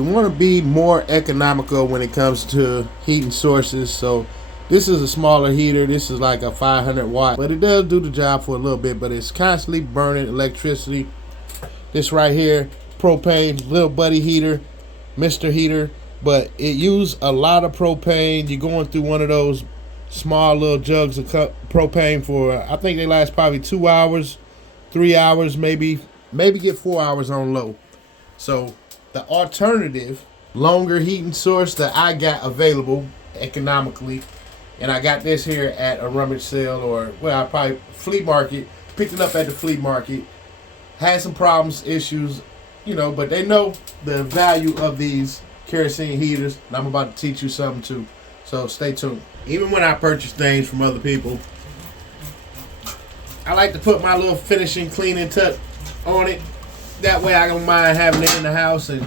We want to be more economical when it comes to heating sources. So this is a smaller heater. This is like a 500 watt, but it does do the job for a little bit, but it's constantly burning electricity. This right here, propane, little buddy heater, Mr. Heater, but it used a lot of propane. You're going through one of those small little jugs of propane for, I think they last probably 2 hours, 3 hours, maybe get 4 hours on low. So the alternative, longer heating source that I got available economically, and I got this here at a rummage sale, or well, I probably flea market, picked it up at the flea market, had some problems, issues, but they know the value of these kerosene heaters, and I'm about to teach you something too. So stay tuned. Even when I purchase things from other people, I like to put my little finishing cleaning touch on it. That way I don't mind having it in the house, and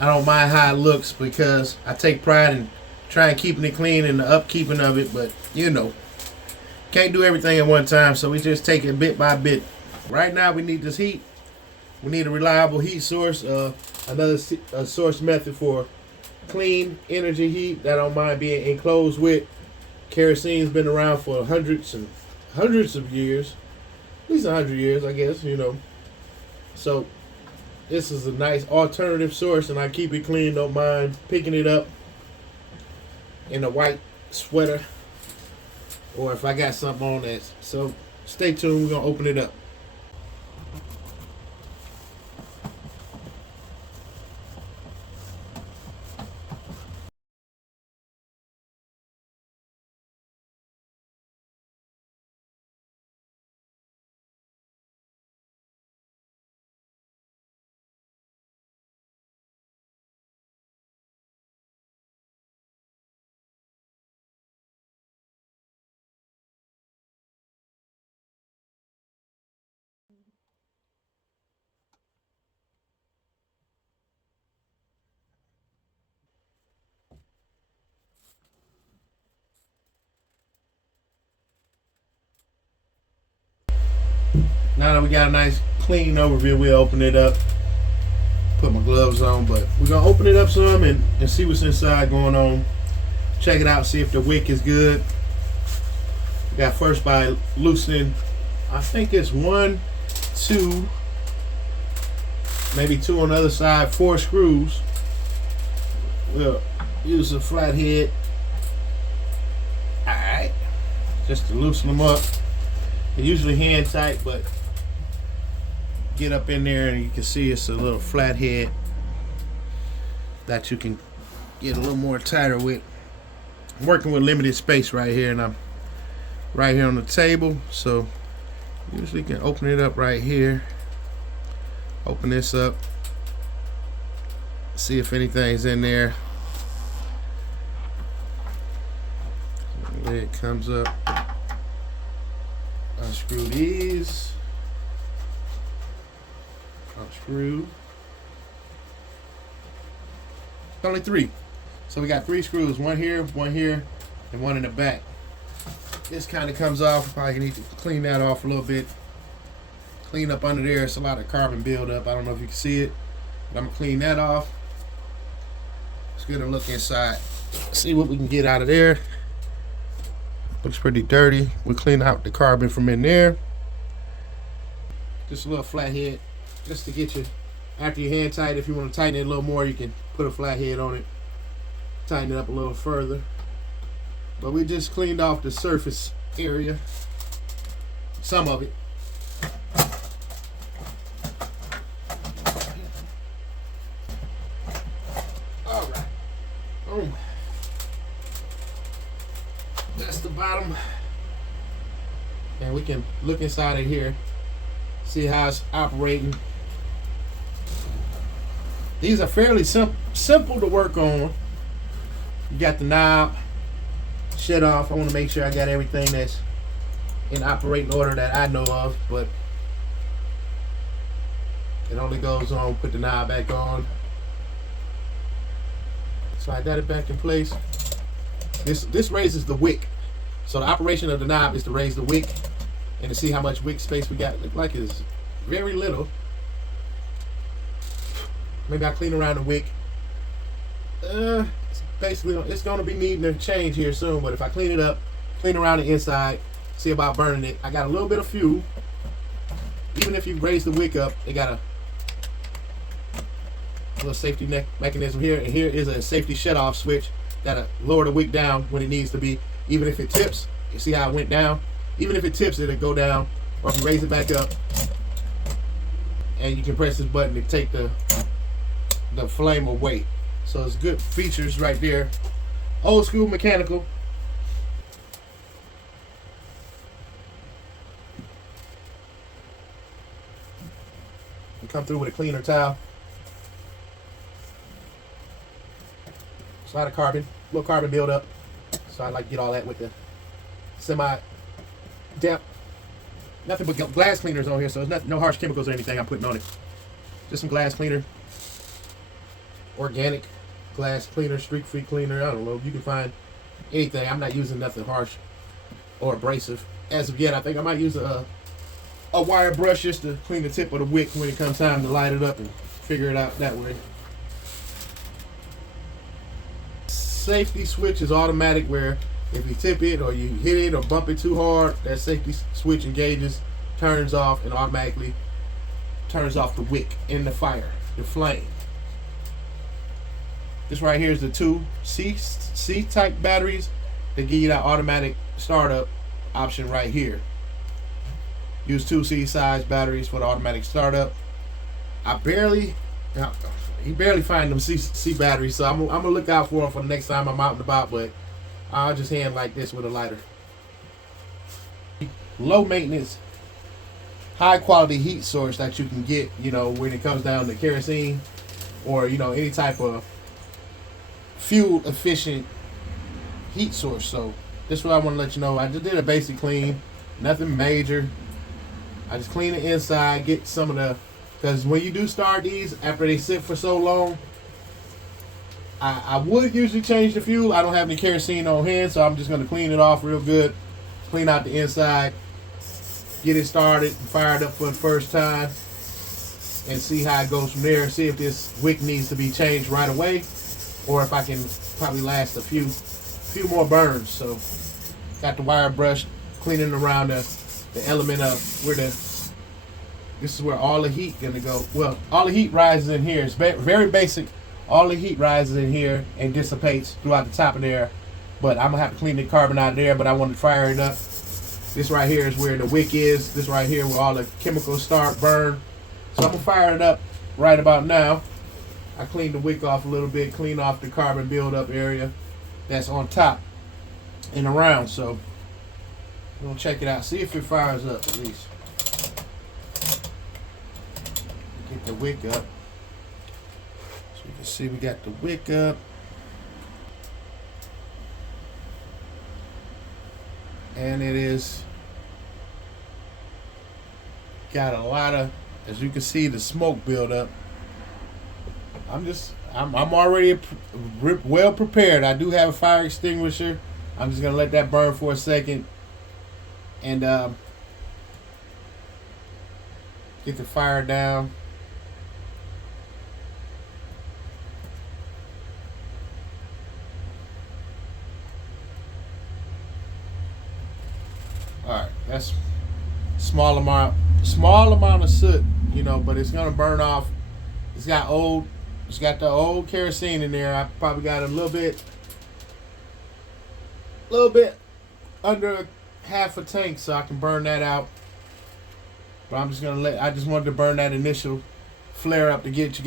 I don't mind how it looks, because I take pride in trying keeping it clean and the upkeeping of it, but can't do everything at one time, so we just take it bit by bit. Right now we need this heat. We need a reliable heat source, another source method for clean energy heat that I don't mind being enclosed with. Kerosene's been around for hundreds and hundreds of years, at least 100 years, I guess, So this is a nice alternative source, and I keep it clean, don't mind picking it up in a white sweater, or if I got something on that. So stay tuned, we're gonna open it up. Now that we got a nice clean overview, we'll open it up. Put my gloves on, but we're gonna open it up some and see what's inside going on. Check it out, see if the wick is good. We got first by loosening, I think it's 1, 2, maybe 2 on the other side, 4 screws. We'll use a flat head. Alright, just to loosen them up. They're usually hand tight, but get up in there and you can see it's a little flat head that you can get a little more tighter with. I'm working with limited space right here, and I'm right here on the table, so usually can open it up right here. Open this up, see if anything's in there. Lid comes up. Unscrew these. Unscrew. Only 3. So we got 3 screws. 1 here, and 1 in the back. This kind of comes off. Probably need to clean that off a little bit. Clean up under there. It's a lot of carbon buildup. I don't know if you can see it, but I'm gonna clean that off. Let's get a look inside. See what we can get out of there. Looks pretty dirty. We'll clean out the carbon from in there. Just a little flat head, just to get you, after your hand tight, if you want to tighten it a little more, you can put a flat head on it. Tighten it up a little further. But we just cleaned off the surface area. Some of it. Alright. Boom. That's the bottom, and we can look inside of here, see how it's operating. These are fairly simple to work on. You got the knob shut off. I want to make sure I got everything that's in operating order that I know of, but it only goes on, put the knob back on, slide that back in place. This raises the wick. So the operation of the knob is to raise the wick and to see how much wick space we got. Look like it's very little. Maybe I clean around the wick Basically, it's going to be needing to change here soon. But if I clean it up, clean around the inside, see about burning it. I got a little bit of fuel. Even if you raise the wick up, they got a little safety mechanism here, and here is a safety shut-off switch that'll lower the wick down when it needs to be. Even if it tips, you see how it went down? Even if it tips, it'll go down. Or if you raise it back up, and you can press this button to take the flame away. So it's good features right there. Old school mechanical. You come through with a cleaner towel. It's a lot of carbon, little carbon buildup. So I like to get all that with the semi-damp. Nothing but glass cleaners on here, so there's no harsh chemicals or anything I'm putting on it. Just some glass cleaner. Organic glass cleaner, streak-free cleaner. I don't know. You can find anything. I'm not using nothing harsh or abrasive. As of yet, I think I might use a wire brush just to clean the tip of the wick when it comes time to light it up and figure it out that way. Safety switch is automatic, where if you tip it or you hit it or bump it too hard, that safety switch engages, turns off, and automatically turns off the wick in the fire, the flame. This right here is the two C-type batteries that give you that automatic startup option right here. Use two C-size batteries for the automatic startup. You barely find them C batteries, so I'm gonna look out for them for the next time I'm out and about, but I'll just hand like this with a lighter. Low maintenance, high quality heat source that you can get, when it comes down to kerosene or, any type of fuel efficient heat source. So this is what I want to let you know. I just did a basic clean, nothing major. I just clean the inside, get some of the, because when you do start these, after they sit for so long, I would usually change the fuel. I don't have any kerosene on hand, so I'm just going to clean it off real good, clean out the inside, get it started, fire it up for the first time, and see how it goes from there. See if this wick needs to be changed right away, or if I can probably last a few more burns. So got the wire brush, cleaning around the element of where this is where all the heat gonna go. Well, all the heat rises in here. It's very basic. All the heat rises in here and dissipates throughout the top of there. But I'm gonna have to clean the carbon out of there, but I want to fire it up. This right here is where the wick is. This right here where all the chemicals start burn. So I'm gonna fire it up right about now. I cleaned the wick off a little bit, clean off the carbon buildup area that's on top and around. So we're gonna check it out, see if it fires up at least. Get the wick up. So you can see we got the wick up. And it is got a lot of, as you can see, the smoke buildup. I'm already well prepared. I do have a fire extinguisher. I'm just gonna let that burn for a second and get the fire down. All right, that's small amount of soot, but it's gonna burn off. It's got the old kerosene in there. I probably got a little bit under half a tank, so I can burn that out. But I'm just gonna I just wanted to burn that initial flare up to let you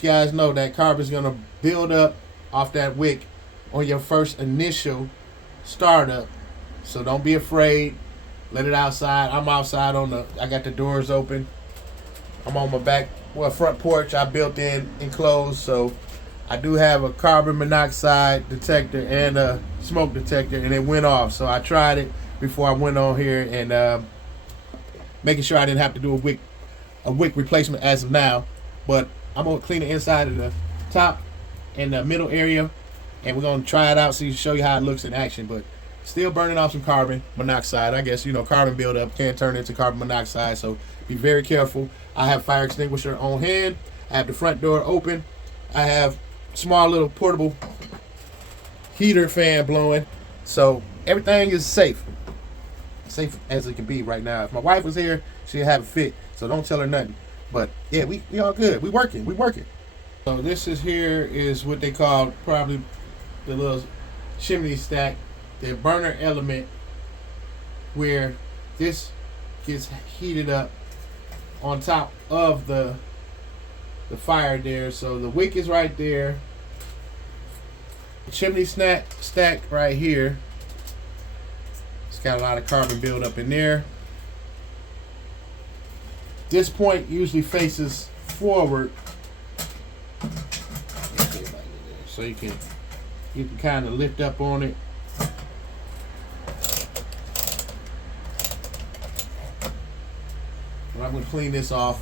guys know that carbon's gonna build up off that wick on your first initial startup. So don't be afraid. Let it outside. I'm outside I got the doors open. I'm on my front porch. I built in enclosed, so I do have a carbon monoxide detector and a smoke detector, and it went off. So I tried it before I went on here and making sure I didn't have to do a wick replacement as of now. But I'm gonna clean the inside of the top and the middle area, and we're gonna try it out, so show you how it looks in action. But still burning off some carbon monoxide. I guess carbon buildup can turn into carbon monoxide, so be very careful. I have fire extinguisher on hand. I have the front door open. I have small little portable heater fan blowing. So everything is safe as it can be right now. If my wife was here, she'd have a fit. So don't tell her nothing. But yeah, we all good. We working. So this is what they call probably the little chimney stack, the burner element, where this gets heated up on top of the fire there. So the wick is right there. The chimney stack right here. It's got a lot of carbon buildup in there. This point usually faces forward, so you can kind of lift up on it. And I'm gonna clean this off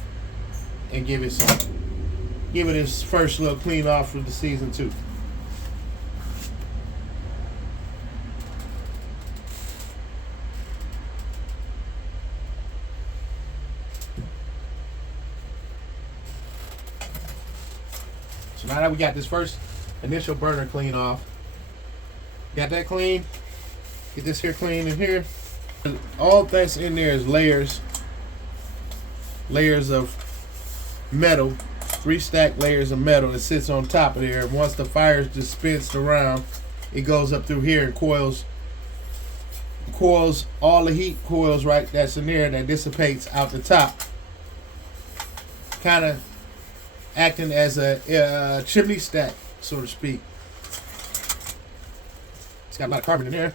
and give it its first little clean off for the season 2. So now that we got this first initial burner clean off, got that clean, get this here clean in here. All that's in there is layers of metal, 3 stacked layers of metal that sits on top of there. Once the fire is dispensed around, it goes up through here and coils all the heat coils right that's in there, that dissipates out the top, kind of acting as a chimney stack, so to speak. It's got a lot of carbon in there.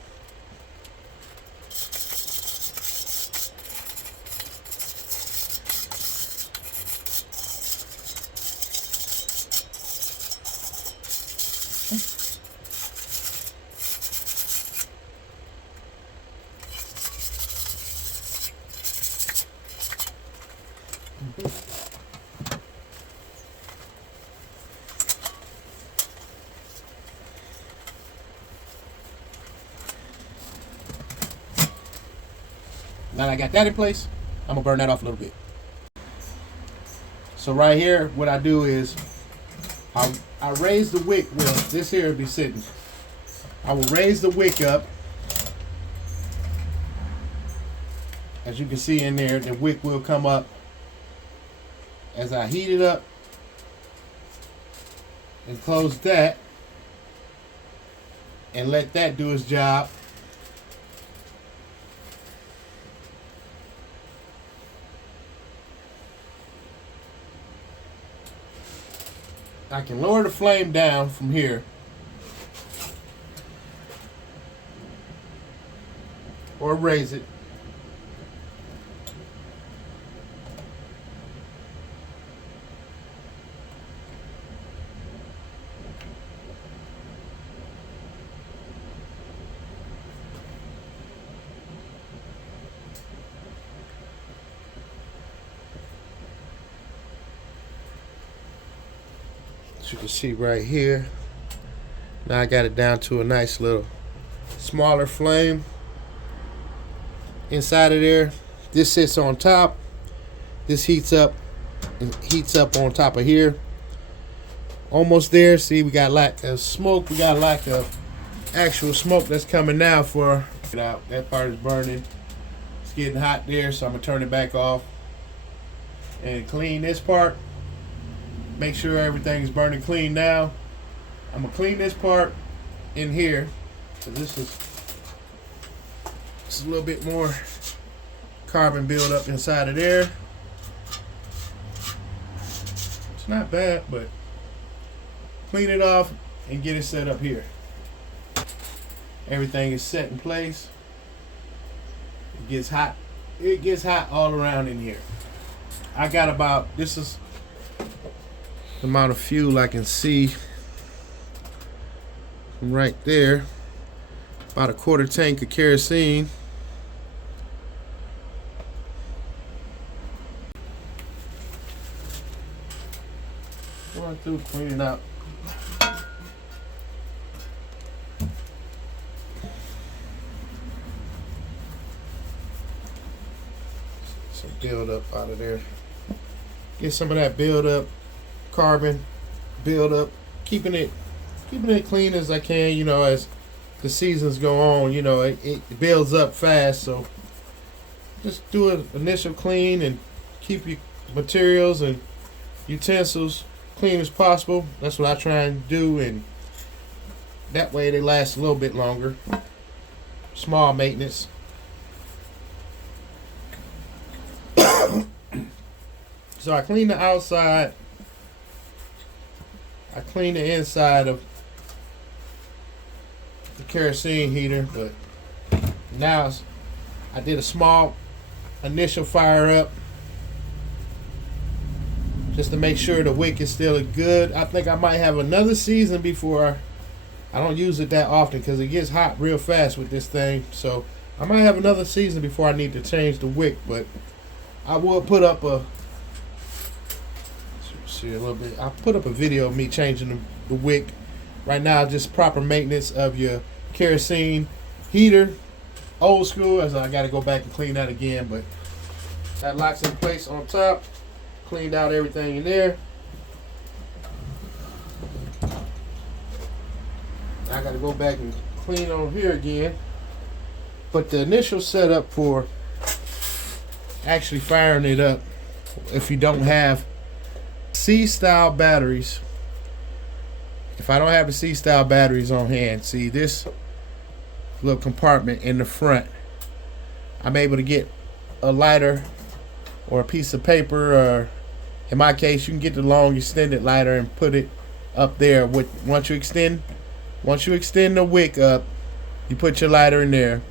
Now that I got that in place, I'm gonna burn that off a little bit. So right here, what I do is I raise the wick. Well, this here will be sitting. I will raise the wick up. As you can see in there, the wick will come up as I heat it up and close that and let that do its job. I can lower the flame down from here, or raise it. As you can see right here, now I got it down to a nice little smaller flame inside of there. This sits on top. This heats up and heats up on top of here. Almost there. See, we got lack of smoke. We got lack of actual smoke that's coming now. For get out. That part is burning. It's getting hot there, so I'm gonna turn it back off and clean this part. Make sure everything's burning clean now. I'm gonna clean this part in here. So this is a little bit more carbon buildup inside of there. It's not bad, but clean it off and get it set up here. Everything is set in place. It gets hot. It gets hot all around in here. I got about, this is the amount of fuel I can see from right there. About a 1/4 tank of kerosene. Going through cleaning up. Some build up out of there. Get some of that build up, carbon build up keeping it clean as I can, you know, as the seasons go on. You know, it builds up fast, so just do an initial clean and keep your materials and utensils clean as possible. That's what I try and do, and that way they last a little bit longer. Small maintenance. So I clean the outside. I clean the inside of the kerosene heater, but now I did a small initial fire up just to make sure the wick is still good. I think I might have another season before I don't use it that often because it gets hot real fast with this thing. So I might have another season before I need to change the wick, but I will put up a I'll put up a video of me changing the wick. Right now, just proper maintenance of your kerosene heater. Old school, as I got to go back and clean that again, but that locks in place on top. Cleaned out everything in there. I got to go back and clean on here again. But the initial setup for actually firing it up, if you don't have C-style batteries, if I don't have the C-style batteries on hand, see this little compartment in the front, I'm able to get a lighter or a piece of paper, or in my case you can get the long extended lighter and put it up there. Once you extend the wick up, you put your lighter in there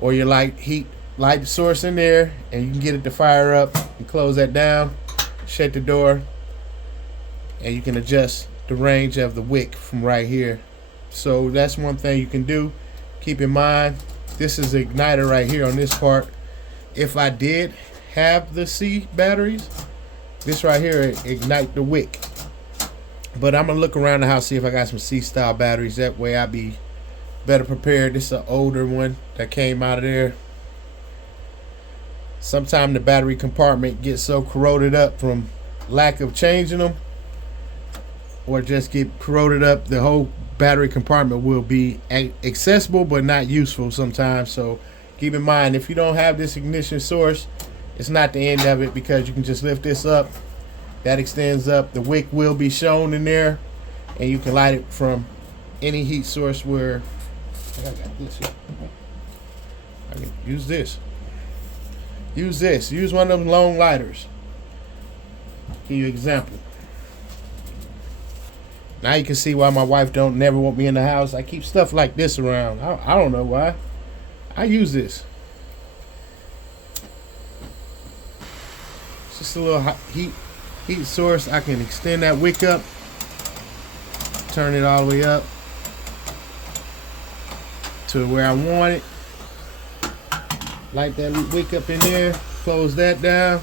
or your light source in there, and you can get it to fire up. You close that down, shut the door, and you can adjust the range of the wick from right here. So that's one thing you can do. Keep in mind, this is the igniter right here on this part. If I did have the C batteries, this right here ignite the wick. But I'm gonna look around the house, see if I got some C-style batteries. That way I'll be better prepared. This is an older one that came out of there. Sometimes the battery compartment gets so corroded up from lack of changing them, or just get corroded up, the whole battery compartment will be accessible but not useful sometimes. So keep in mind, if you don't have this ignition source, it's not the end of it, because you can just lift this up, that extends up, the wick will be shown in there, and you can light it from any heat source. Where I got this here. I can use this. Use one of them long lighters. Give you an example. Now you can see why my wife don't never want me in the house. I keep stuff like this around. I don't know why. I use this. It's just a little heat source. I can extend that wick up, turn it all the way up to where I want it. Light that wick up in there, close that down.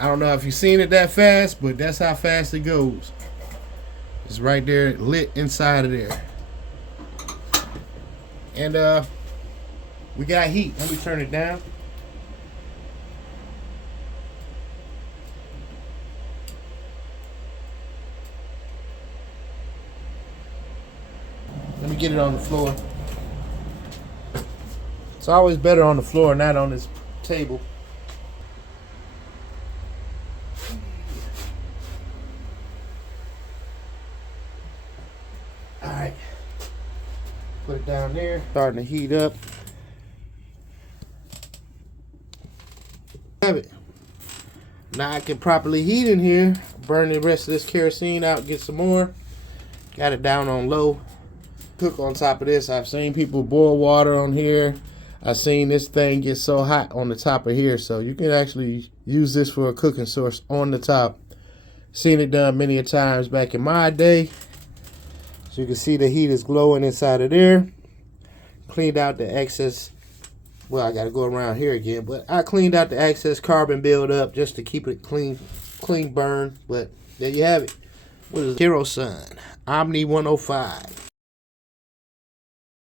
I don't know if you've seen it that fast, but that's how fast it goes. It's right there, lit inside of there. And we got heat. Let me turn it down. Let me get it on the floor. It's always better on the floor, not on this table. Alright. Put it down there. Starting to heat up. Have it. Now I can properly heat in here. Burn the rest of this kerosene out, get some more. Got it down on low. Cook on top of this. I've seen people boil water on here. I've seen this thing get so hot on the top of here, so you can actually use this for a cooking source on the top. Seen it done many a times back in my day. So you can see the heat is glowing inside of there. Cleaned out the excess. Well, I got to go around here again, but I cleaned out the excess carbon buildup just to keep it clean burn. But there you have it. What is it? Kerosene Omni 105.